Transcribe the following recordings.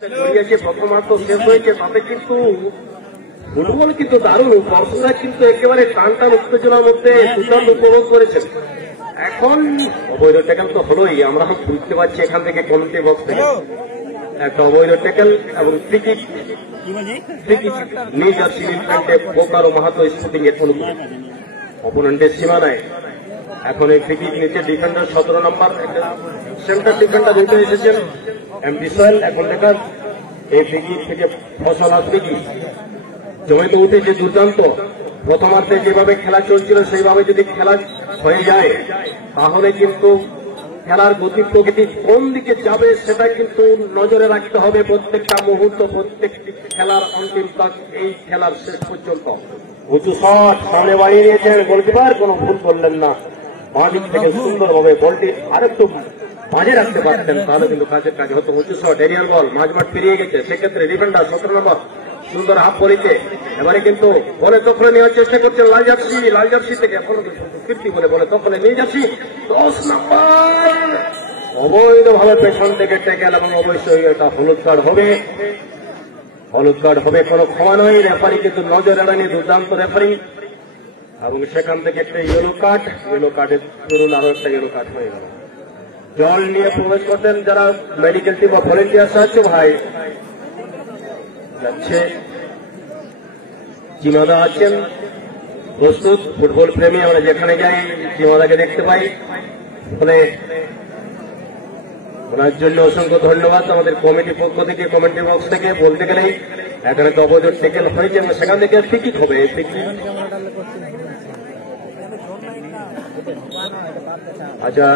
প্রথমার্ধ শেষ হয়েছে, তাতে কিন্তু ফুটবল কিন্তু দারুণ, দর্শকরা কিন্তু একেবারে টান টান উত্তেজনার মধ্যে দুর্দান্ত উপভোগ করেছেন। এখন অবৈধ ট্যাকেল তো হলোই, আমরা বুঝতে পারছি এখান থেকে কমিটি বক্স থেকে একটা অবৈধ ট্যাকেল এবং free kick New Jersey Infante Bokaro Mahato Sporting এর অনুকূলে অপোনেন্টের সীমানায়। এখন এই ফ্রিকিক নিচে ডিফেন্ডার 17 নম্বর সেন্টার ডিফেন্ডার উঠে এসেছেন এমপি সোহেল। এখন দেখার এই ফ্রিকিক থেকে ফসল আসবে কি, জমে তো উঠেছে দুর্দান্ত। প্রথমার্ধে যেভাবে খেলা চলছিল সেইভাবে যদি খেলা হয়ে যায় তাহলে কিন্তু খেলার গতি প্রকৃতি কোন দিকে যাবে সেটা কিন্তু নজরে রাখতে হবে প্রত্যেকটা মুহূর্ত, প্রত্যেকটি খেলার অন্তিম তক এই খেলার শেষ পর্যন্ত। উঁচু শট সামনে বাড়িয়ে নিয়েছেন গোলকিপার, কোনো ভুল করলেন না। বাঁ দিক থেকে সুন্দরভাবে বলটি আরেকটু মাঝে রাখতে পারতেন তাহলে কিন্তু কাজের কাজ হতো। উঁচু শট এরিয়াল বল, মাঝমাঠ পেরিয়ে গেছে, সেক্ষেত্রে ডিফেন্ডার 17 নম্বর সুন্দর হাফ বলিতে এবারে কিন্তু বলে দখলে নেওয়ার চেষ্টা করছেন লাল জার্সি থেকে কীর্তি বলে দখলে নিয়ে যাচ্ছি 10 নম্বর অবৈধভাবে পেছন থেকে ট্যাকেল এবং অবশ্যই এটা হলুদ কার্ড হবে, কোনো ক্ষমা নয়। রেফারি কিন্তু নজর এড়ায়নি, দুর্দান্ত রেফারি, এবং সেখান থেকে একটা ইয়েলো কার্ডের ধরুন আরো একটা ইয়েলো কার্ড হয়ে গেল। জল নিয়ে প্রবেশ করতেন যারা মেডিকেল টিম বা ভলেন্টিয়ার সাহায্য ভাই যাচ্ছে। চিমাদা আছেন প্রস্তুত, ফুটবল প্রেমী আমরা যেখানে যাই চিমাদাকে দেখতে পাই, ফলে ওনার জন্য অসংখ্য ধন্যবাদ আমাদের কমিটির পক্ষ থেকে, কমিটি বক্স থেকে। বলতে গেলেই এখানে তো অবৈধ ট্যাকেল হয়েছে এবং সেখান থেকে ফ্রিকিক হবে। আচ্ছা,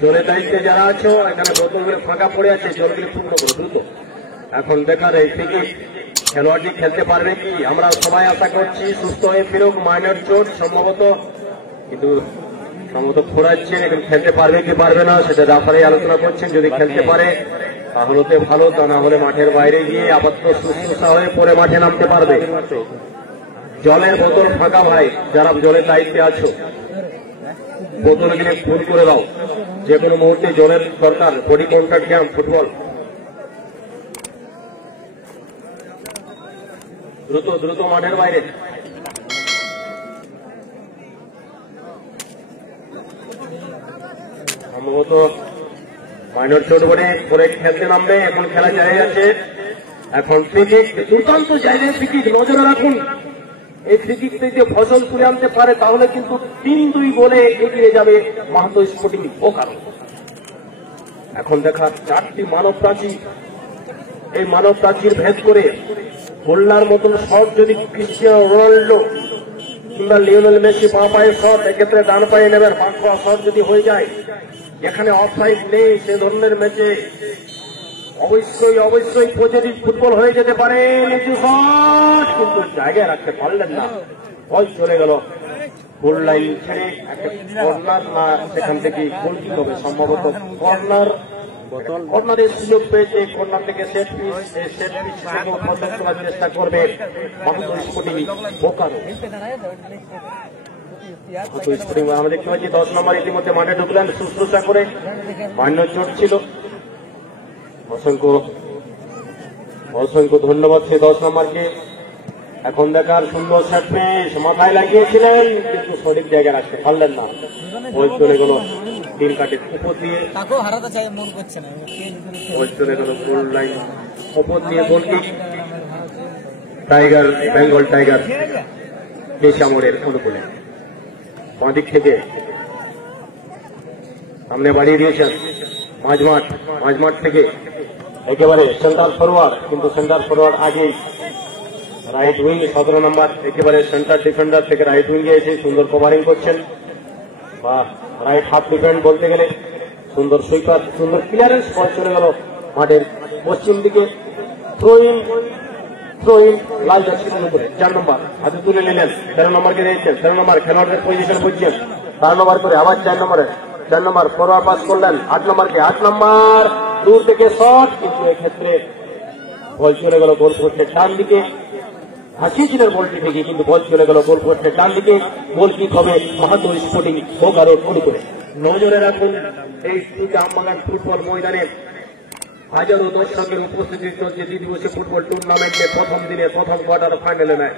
জলের দায়িত্বে যারা আছো এখানে বোতলগুলো ফাঁকা পড়ে আছে, জলগুলো পূর্ণ করো দ্রুত। এখন দেখার এই ফ্রিকিক খেলোয়াড়টি খেলতে পারবে কি, আমরা সবাই আশা করছি সুস্থ হয়ে ফিরুক। মাইনর চোট সম্ভবত, কিন্তু সম্ভবত খোঁড়াচ্ছেন, এখন খেলতে পারবে কি পারবে না সেটা রেফারি আলোচনা করছেন। যদি খেলতে পারে তাহলে তো ভালো, তা না হলে মাঠের বাইরে গিয়ে আপাতত সুস্থতা হয়ে পরে মাঠে নামতে পারবে। জলের বোতল ফাঁকা ভাই, যারা জলের দায়িত্বে আছো বোতলগুলো ফুল করে দাও, যে কোনো মুহূর্তে জলের দরকার। বডি কন্ট্যাক্ট গেম ফুটবল, দ্রুত মাঠের বাইরে। সম্ভবত মাইনর চোট করে খেলতে নামবে, এখন খেলা জায়গা আছে। এখন ফ্রিকিক, দুর্দান্ত জায়গায় ফ্রিকিক, নজরে রাখুন। এই ফ্রিকিক থেকে ফসল তুলে আনতে পারে তাহলে কিন্তু 3-2 গোলে এগিয়ে যাবে মাহাতো স্পোর্টিং বোকারো। এখন দেখার 4টি মানব প্রাচীর, এই মানব প্রাচীর ভেদ করে গোল্লার মতন শট যদি ক্রিস্টিয়ানো রোনাল্ডো কিংবা লিওনেল মেসি বাঁ পায়ে শট, এক্ষেত্রে ডান পায়ে নেবেন বাঁ পা শট যদি হয়ে যায়, এখানে অফসাইড নেই, সে ধরনের ম্যাচে অবশ্যই পজিটিভ ফুটবল হয়ে যেতে পারে। নিচু শট কিন্তু জায়গায় রাখতে পারলেন না, বল চলে গেল গোল লাইন ছেড়ে। একটা কর্নার না, সেখান থেকে গোল কি হবে, সম্ভবত কর্নারের সুযোগ পেয়েছে, কর্নার থেকে সেট পিস ফসল করার চেষ্টা করবে মাহাতো স্পোর্টিং বোকারো। আমরা দেখতে পাচ্ছি 10 নম্বর ইতিমধ্যে মাঠে ঢুকলেন শুশ্রূষা করে, মাইনর চোট ছিল। অসংখ্য ধন্যবাদ সে 10 নম্বরকে। এখন দেখার সুন্দর শট পেস, মাথায় লাগিয়েছিলেন কিন্তু সঠিক জায়গায় রাখতে পারলেন না, বল চলে গেল টিম কাটের উপর দিয়ে, বল চলে গেল গোল লাইন উপর দিয়ে। গোল কিক বেঙ্গল টাইগার দেশামরের অনুকূলে বাঁ দিক থেকে সামনে বাড়িয়ে দিয়েছেন মাঝমাঠ থেকে একেবারে সেন্টার ফরওয়ার্ড, কিন্তু সেন্টার ফরওয়ার্ড আগেই রাইট উইং 17 নম্বর একেবারে সেন্টার ডিফেন্ডার থেকে রাইট উইঙ্গে এসে সুন্দর কভারিং করছেন, বা রাইট হাফ ডিফেন্ড বলতে গেলে। সুন্দর সুইপার, সুন্দর ক্লিয়ারেন্স, বল চলে গেল মাঠের পশ্চিম দিকে। থ্রো ইন লাল জার্সি করে 4 নম্বর হাতে তুলে নিলেন, 13 নম্বরকে দিয়েছেন। 13 নম্বর খেলোয়াড়দের পজিশন বুঝছেন, 4 নম্বর করে আবার 4 নম্বর ফরওয়ার্ড পাস করলেন 8 নম্বরকে। 8 নম্বর দূর থেকে শট, কিন্তু এক্ষেত্রে বল চলে গেল গোল পোস্টের ডান দিকে। হাসিয়েছিলেন বলটি থেকে, কিন্তু বল চলে গেল গোল পোস্টের ডান দিকে। গোল কিক হবে মাহাতো স্পোর্টিং বোকারোর অনুকূলে। নজরে রাখুন এই আমবাগান ফুটবল ময়দানে হাজারো দর্শকের উপস্থিতি চলছে দ্বিদিবসীয় ফুটবল টুর্নামেন্টে প্রথম দিনে প্রথম কোয়ার্টার ফাইনালে ম্যাচ।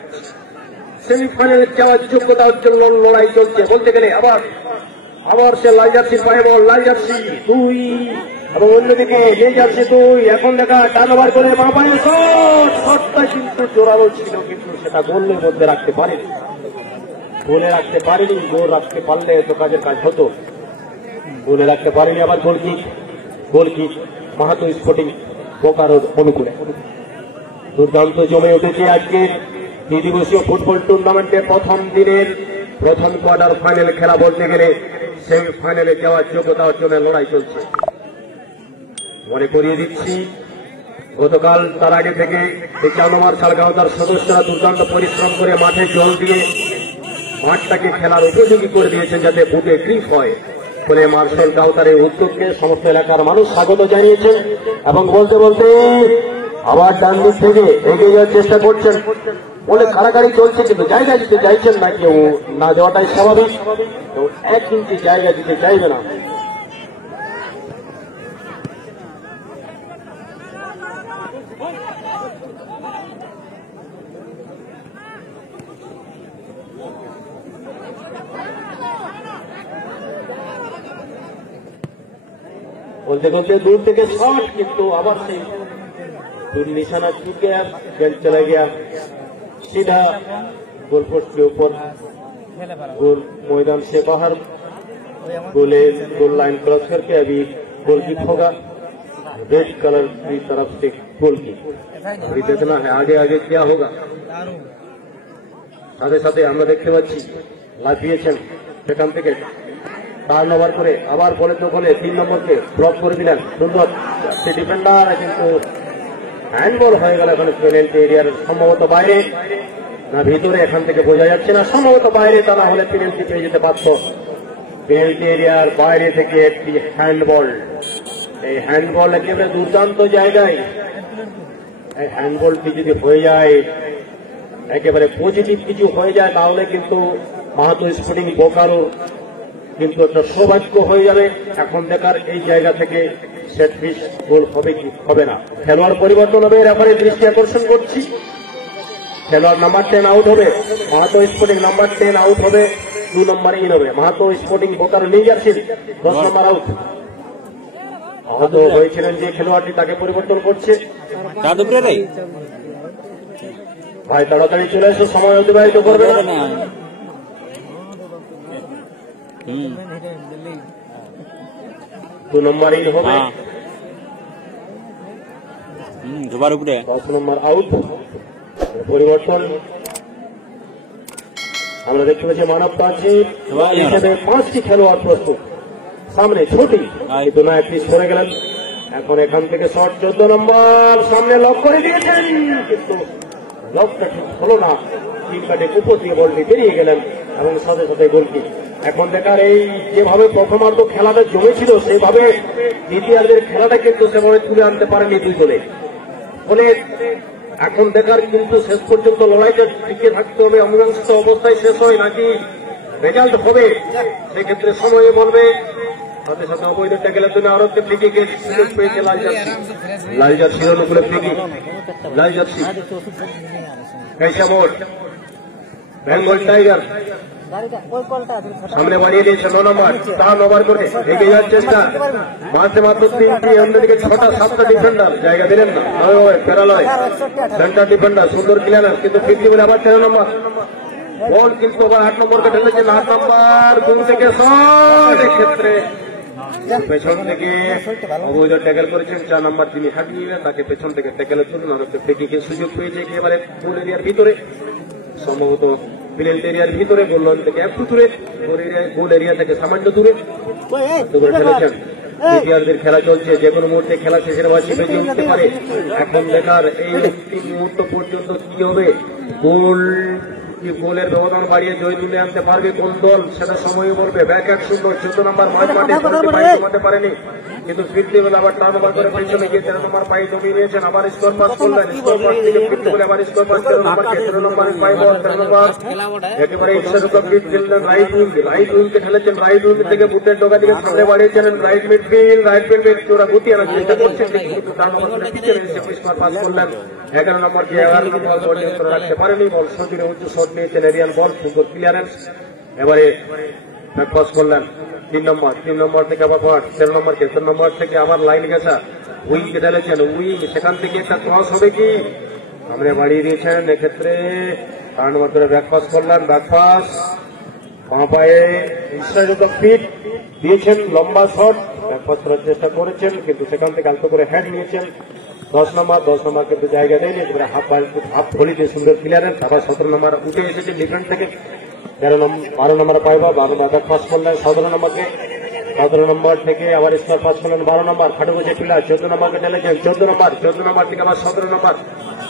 সেমিফাইনালে যাওয়ার যোগ্যতার জন্য লড়াই চলছে। বলতে গেলে আবার সে লাল জার্সির পায়ে বল, লাল জার্সি 2 এবং অন্যদিকে নীল জার্সি 2। এখন দেখা টার্নওভার করে মা পায়ের শটটা কিন্তু জোরালো ছিল, কিন্তু সেটা গোলের মধ্যে রাখতে পারেনি, গোলে রাখতে পারেনি। গোল রাখতে পারলে তো কাজের কাজ হতো, গোলে রাখতে পারেনি। আবার গোলকিক মাহাতো স্পোর্টিং বোকারোর অনুকূলে। দুর্দান্ত জমে উঠেছে আজকে দ্বিদিবসীয় ফুটবল টুর্নামেন্টে প্রথম দিনের প্রথম কোয়ার্টার ফাইনাল খেলা। বলতে গেলে সেমিফাইনালে যাওয়ার যোগ্যতা অর্জনের লড়াই চলছে। মনে করিয়ে দিচ্ছি, গতকাল তার আগে থেকে এই 4 নম্বর শালগাঁও তার সদস্যরা দুর্দান্ত পরিশ্রম করে মাঠে জল দিয়ে মাঠটাকে খেলার উপযোগী করে দিয়েছেন, যাতে বুটে গ্রিপ হয়। ফলে মার্শাল গাওতারের উদ্যোগকে সমস্ত এলাকার মানুষ স্বাগত জানিয়েছেন এবং বলতে বলতে আবার ডান দিক থেকে এগিয়ে যাওয়ার চেষ্টা করছেন। বলে কারাকারি চলছে, কিন্তু জায়গা দিতে চাইছেন না, কেউ না দেওয়াটাই স্বাভাবিক। তো 1 ইঞ্চি জায়গা দিতে চাইবে না। বলতে বলতে দূর থেকে শট, কিন্তু আবার সেই दूर निशाना छूट गया, गेंद चला गया सीधा गोल पोस्ट के ऊपर, गोल मैदान से बाहर, गोल लाइन क्रॉस करके अभी गोल किक होगा। रेड कलर की तरफ से गोल किक। अभी देखना है आगे आगे क्या होगा। সাথে সাথে আমরা দেখতে পাচ্ছি লাফিয়েছেন সেখান থেকে টার্নওভার করে আবার বলে তো বলে 3 নম্বরকে ব্লক করে দিলেন। সুন্দর সে ডিফেন্ডার, কিন্তু হ্যান্ডবল হয়ে গেল। এখানে পেনাল্টি এরিয়ার সম্ভবত বাইরে না ভিতরে, এখান থেকে বোঝা যাচ্ছে না, সম্ভবত বাইরে। তা না হলে পেনাল্টি পেয়ে যেতে পারত। পেনাল্টি এরিয়ার বাইরে থেকে একটি হ্যান্ডবল। এই হ্যান্ডবল একেবারে দুর্দান্ত জায়গায়। এই হ্যান্ডবলটি যদি হয়ে যায়, একেবারে পজিটিভ কিছু হয়ে যায়, তাহলে কিন্তু মাহাতো স্পোর্টিং বোকারো কিন্তু একটা সৌভাগ্য হয়ে যাবে। এখন দেখার এই জায়গা থেকে সেট পিস গোল হবে কি হবে না। খেলোয়াড় পরিবর্তন হবে, রেফারির দৃষ্টি আকর্ষণ করছি। খেলোয়াড় নাম্বার 10 আউট হবে, মাহাতো স্পোর্টিং নাম্বার 10 আউট হবে, 2 নম্বর ইন হবে। মাহাতো স্পোর্টিং বোকারো নিয়ে যাচ্ছেন 10 নম্বর আউট। আহত হয়েছিলেন যে খেলোয়াড়টি, তাকে পরিবর্তন করছে। ভাই তাড়াতাড়ি চলে এসো, সময় অতিবাহিত করবে না। 2 নম্বর ইন হবে, 10 নম্বর আউট। পরিবর্তন আমরা দেখতে পাচ্ছি মানব পাচ্ছি হিসেবে 5টি খেলোয়াড় প্রস্তুত। সামনে ছোটি কিন্তু না, পিস করে গেলেন। এখন এখান থেকে শট 14 নম্বর সামনে লক করে দিয়েছেন, কিন্তু লকটা ঠিক হলো না। টিম কাটে উপর দিয়ে বলটি বেরিয়ে গেলেন এবং সাথে সাথে গোলকিক। এখন দেখার এই যেভাবে প্রথমার্ধ খেলাটা জমেছিল, সেভাবে দ্বিতীয়ার্ধের খেলাটা কিন্তু সেভাবে তুলে আনতে পারেনি দুই দলে। ফলে এখন দেখার কিন্তু শেষ পর্যন্ত লড়াইটা টিকে থাকতে হবে। অমীমাংসিত অবস্থায় শেষ হয় নাকি রেজাল্ট হবে, সেক্ষেত্রে সময়ে বলবে। সাথে সাথে অবৈধ ট্যাকেলের জন্য আরো একটি ফ্রিকিকের সুযোগ পেয়েছে লাল জার্সি। লাল জার্সির অনুকূলে ফ্রিকিক, লাল জার্সি कैसा मोड़ বেঙ্গল টাইগার সামনে বাড়িয়ে দিয়েছে 9 নম্বর। টার্ন ওভার করে এগিয়ে যাওয়ার চেষ্টা, মাঝে মাত্র 3টি, অন্যদিকে 6টা ডিফেন্ডার জায়গা দিলেন না। 9 ওভার ফেরালয় সেন্টার ডিফেন্ডার, সুন্দর ক্লিয়ারেন্স, কিন্তু 50 বলে আবার 13 নম্বর বল, কিন্তু আবার 8 নম্বরকে ঠেলেছেন। 8 নম্বর দূর থেকে শট, এক্ষেত্রে পেছন থেকে অবৈধ ট্যাকেল করেছেন। 4 নম্বর যিনি হাঁটিয়ে তাকে পেছন থেকে ট্যাকেলের জন্য ফ্রিকিকের সুযোগ পেয়েছে একেবারে গোল এরিয়ার ভিতরে, সম্ভবত পেনাল্টি এরিয়ার ভিতরে, গোল লাইন থেকে একটু দূরে, গোল এরিয়া থেকে সামান্য দূরে খেলেছেন। দ্বিতীয়ার্ধের খেলা চলছে, যে কোনো মুহূর্তে খেলা শেষের বাসী বেজে উঠতে পারে। এখন দেখার এই মুহূর্ত পর্যন্ত কি হবে। গোলের ব্যবধান বাড়িয়ে জয় তুলে আনতে পারবে কোন দল, সেটা সময় বলবে। ব্যাক 1-0, 14 নম্বর মাঝ মাঠে জমাতে পারেনি, কিন্তু ফিরতে বলে আবার টার্ন ওভার করে পেছনে গিয়ে 13 নম্বর পাই জমিয়ে নিয়েছেন, আবার স্কোর পাস করলেন, স্কোর পাস থেকে ফিরতে বলে আবার স্কোর পাস 13 নম্বর পাই বল 13 নম্বর একেবারে ইচ্ছাযুক্ত ফিট খেললেন রাইট উইংকে ঠেলেছেন, রাইট উইং থেকে বুটের ডগা দিকে সামনে বাড়িয়েছেন, রাইট মিডফিল্ড ওরা গতি আনার চেষ্টা করছেন কিন্তু টার্ন ওভার করে পিছিয়ে এসে স্কোর পাস করলেন 11 নম্বর কে আর বল নিয়ন্ত্রণ রাখতে পারেনি, বল সজুরে উঁচু শট নিয়েছেন এরিয়াল বল ফুটবল ক্লিয়ারেন্স, এবারে পাস করলেন 3 নম্বর থেকে আবার 13 নম্বর থেকে আবার লাইন গেছা উইংকে ঢেলেছেন, উইং সেখান থেকে একটা ক্রস হবে কি সামনে বাড়িয়ে দিয়েছেন, এক্ষেত্রে টার্ন ওভার করে ব্যাক পাস করলেন, ব্যাক পাস বাঁ পায়ে ইচ্ছাযুক্ত ফিট দিয়েছেন, লম্বা শট ব্যাক পাস করার চেষ্টা করেছেন কিন্তু সেখান থেকে আলতো করে হেড নিয়েছেন 10 নম্বর কিন্তু জায়গা দেয়নি, হাফ ভলি দিয়ে সুন্দর ক্লিয়ারেন্স, আবার 17 নম্বর উঠে এসেছে ডিফেন্স থেকে 12 নম্বর পাইবা 12 নম্বর ব্যাক পাস করলেন 17 নম্বর থেকে আবার স্কোর পাস করলেন 12 নম্বর খাটু বসে প্লেয়ার 14 নম্বরকে ঢেলেছেন 14 নম্বর থেকে আবার 17 নম্বর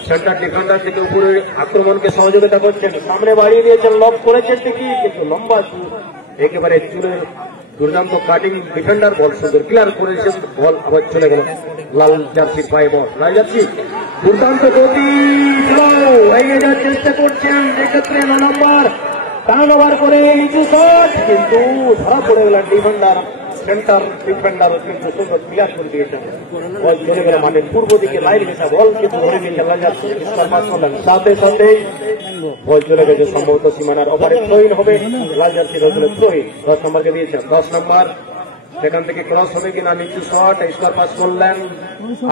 সেন্টার ডিফেন্ডার থেকে উপরে আক্রমণকে সহযোগিতা করছেন, সামনে বাড়িয়ে দিয়েছেন, লক করেছেন ঠিকই কিন্তু লম্বা একেবারে চুলের দুর্দান্ত কাটিং ডিফেন্ডার বল সুন্দর ক্লিয়ার করেছেন, বল আবার চলে গেল লাল জার্সি পায়ে বল, লাল জার্সি দুর্দান্ত গতি এগিয়ে যাওয়ার চেষ্টা করছেন, এক্ষেত্রে 9 নম্বর টার্ন ওভার করে ইচু শট কিন্তু ধরা পড়ে গেলেন ডিফেন্ডার, সেন্টার ডিফেন্ডার কিন্তু সুন্দর ক্লিয়ার করে দিয়েছেন, বল চলে গেল মাঠের পূর্ব দিকে লাইন গেছে, বল কিন্তু ধরে নিয়েছেন সাথে বল চলে গেছে সম্ভবত সীমানার ওপারে থ্রোইন হবে, লাল জার্সির হয়েছিল থ্রোইন 10 নম্বরকে দিয়েছেন, 10 নম্বর সেখান থেকে ক্রস হবে কিনা নিচু শট স্কোর পাস করলেন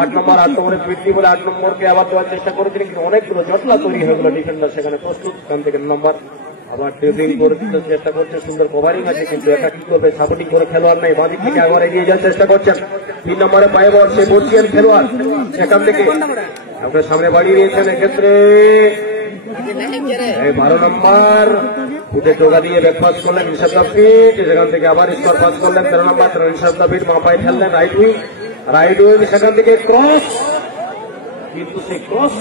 8 নম্বরে বৃদ্ধি বলে 8 নম্বরকে আবার দেওয়ার চেষ্টা করেছিলেন কিন্তু অনেকগুলো জটলা তৈরি হয়ে গেল, ডিফেন্ডার সেখানে প্রস্তুত, সেখান থেকে নম্বর আবার ড্রিবলিং করে চেষ্টা করছে, সুন্দর কভারিং আছে কিন্তু একা কি করবে, সাপোর্টিং করে খেলোয়াড় নাই, বাঁ দিক থেকে আবার এগিয়ে যাওয়ার চেষ্টা করছেন 3 নম্বরে পায়ে বল সে বর্ষিয়ান খেলোয়াড় সেখান থেকে আপনার সামনে বাড়িয়ে দিয়েছেন, এক্ষেত্রে 12 নম্বর উঠে টোকা দিয়ে ব্যাক পাস করলেন ঋষভ ফিট, সেখান থেকে আবার স্কোর পাস করলেন 13 নম্বর ঋষভ ফিট মা পায়ে খেললেন রাইট উইং সেখান থেকে ক্রস কিন্তু সেই ক্রস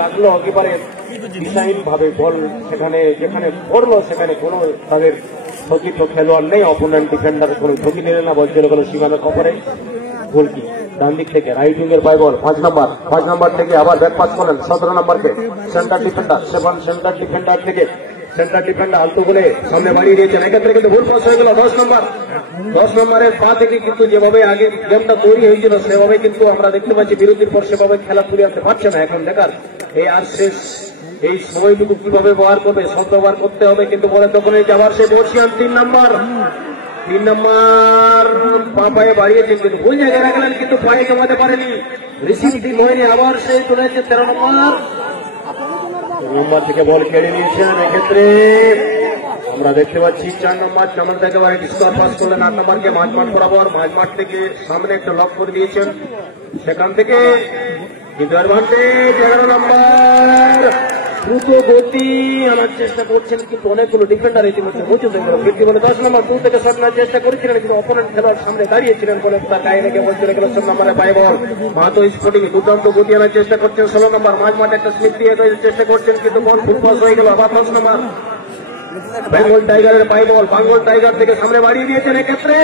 রাখলো একেবারে ডিজাইন ভাবে বল সেখানে যেখানে পড়লো সেখানে কোনো তাদের সতীর্থ খেলোয়াড় নেই, অপোনেন্ট ডিফেন্ডার কোনো ঝুঁকি নিলেন না, বল চলে গেল সীমানার কপারে গোলকি ডান দিক থেকে রাইট উইং এর পাই বল 5 নম্বর থেকে আবার ব্যাক পাস করলেন 17 নম্বরকে সেন্টার ডিফেন্ডার থেকে সেন্টার ডিফেন্ডার আলতো বলে সামনে বাড়িয়ে দিয়েছেন, এক্ষেত্রে কিন্তু ভুল পাস হয়ে গেল 10 নম্বরের পা থেকে কিন্তু যেভাবে আগে গেমটা তৈরি হয়েছিল সেভাবে কিন্তু আমরা দেখতে পাচ্ছি বিরতির পর সেভাবে খেলা তুলে আনতে পারছে না, এখন দেখার এই আর শেষ এই সময়টুকু কিভাবে ব্যবহার করবে, সব ব্যবহার করতে হবে কিন্তু বলে তখন আবার সে বর্ষিয়ান 3 নম্বর পা পায়ে বাড়িয়েছেন কিন্তু ভুল জায়গায় রাখলেন কিন্তু পায়ে জমাতে পারেনি, রিসিভ ঠিক হয়নি, আবার সে চলেছে 13 নম্বর থেকে বল কেড়ে নিয়েছেন, এক্ষেত্রে আমরা দেখতে পাচ্ছি 4 নম্বর যেমন একেবারে স্কোর পাস করলেন 8 নম্বরকে মাঝমাঠ বরাবর, মাঝমাঠ থেকে সামনে একটা লক করে দিয়েছেন, সেখান থেকে কিন্তু অ্যাডভান্টেজ 11 নম্বর দ্রুত গতি আনার চেষ্টা করছেন কিন্তু অনেকগুলো ডিফেন্ডার ইতিমধ্যে মজুদ হয়ে গেল, ফিরতি বলে 10 নম্বর দূর থেকে শট নেওয়ার চেষ্টা করেছিলেন কিন্তু অপোনেন্ট খেলোয়াড় সামনে দাঁড়িয়েছিলেন বলে তার গায়ে লেগে বল চলে গেল 6 নম্বরে পায়ে বল, মাহাতো স্পোর্টিং দুর্দান্ত গতি আনার চেষ্টা করছেন 16 নম্বর মাঝ মাঠে একটা স্লিপ দিয়ে চেষ্টা করছেন কিন্তু বল ফুল পাস হয়ে গেল, আবার 10 নম্বর বেঙ্গল টাইগারের পায়ে বল, বেঙ্গল টাইগার থেকে সামনে বাড়িয়ে দিয়েছেন, এক্ষেত্রে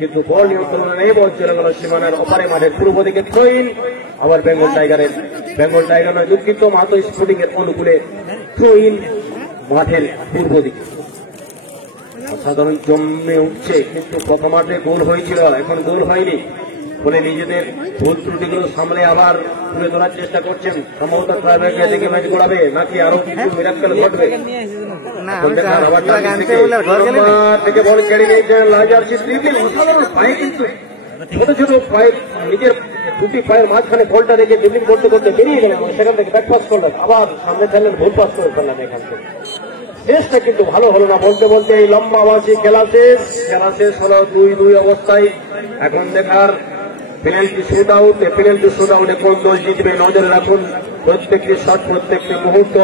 কিন্তু বল নিয়ন্ত্রণে নেই, বল চলে গেল সীমানার ওপারে মাঠের পূর্ব দিকে থ্রোইন, আবার বেঙ্গল টাইগার নয় দুঃখিত মাহাতো স্পোর্টিং এর অনুকূলে থ্রোইন মাঠের পূর্ব দিকে, অসাধারণ জমে উঠছে কিন্তু প্রথমার্ধে গোল হয়েছিল এখন গোল হয়নি বলে নিজেদের ভুল ত্রুটিগুলো সামনে আবার তুলে ধরার চেষ্টা করছেন, সম্ভবত ট্রাইব্রেকার থেকে ম্যাচ গড়াবে নাকি আরো কিছু মিরাক্কেল ঘটবে, থেকে বল কেড়ে নিয়েছে লাল জার্সি অসাধারণ পায়ে কিন্তু ছোট ছোট পায়ে নিজের দুটি পায়ের মাঝখানে বলটা রেখে ড্রিবলিং করতে করতে বেরিয়ে গেলেন, সেখান থেকে ব্যাক পাস করলেন, আবার সামনে খেললেন ভুল পাস করে ফেললেন, এখান থেকে শেষটা কিন্তু ভালো হলো না, বলতে এই লম্বা আবাসী খেলা শেষ হলো 2-2 অবস্থায়, এখন দেখার পেনাল্টি শুট আউটে কোন দল জিতবে নজরে রাখুন, প্রত্যেকটি শট প্রত্যেকটি মুহূর্ত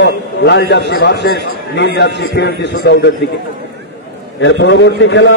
লাল জার্সি ভার্সেস নীল জার্সি পেনাল্টি শুট আউটের দিকে। এর পরবর্তী খেলা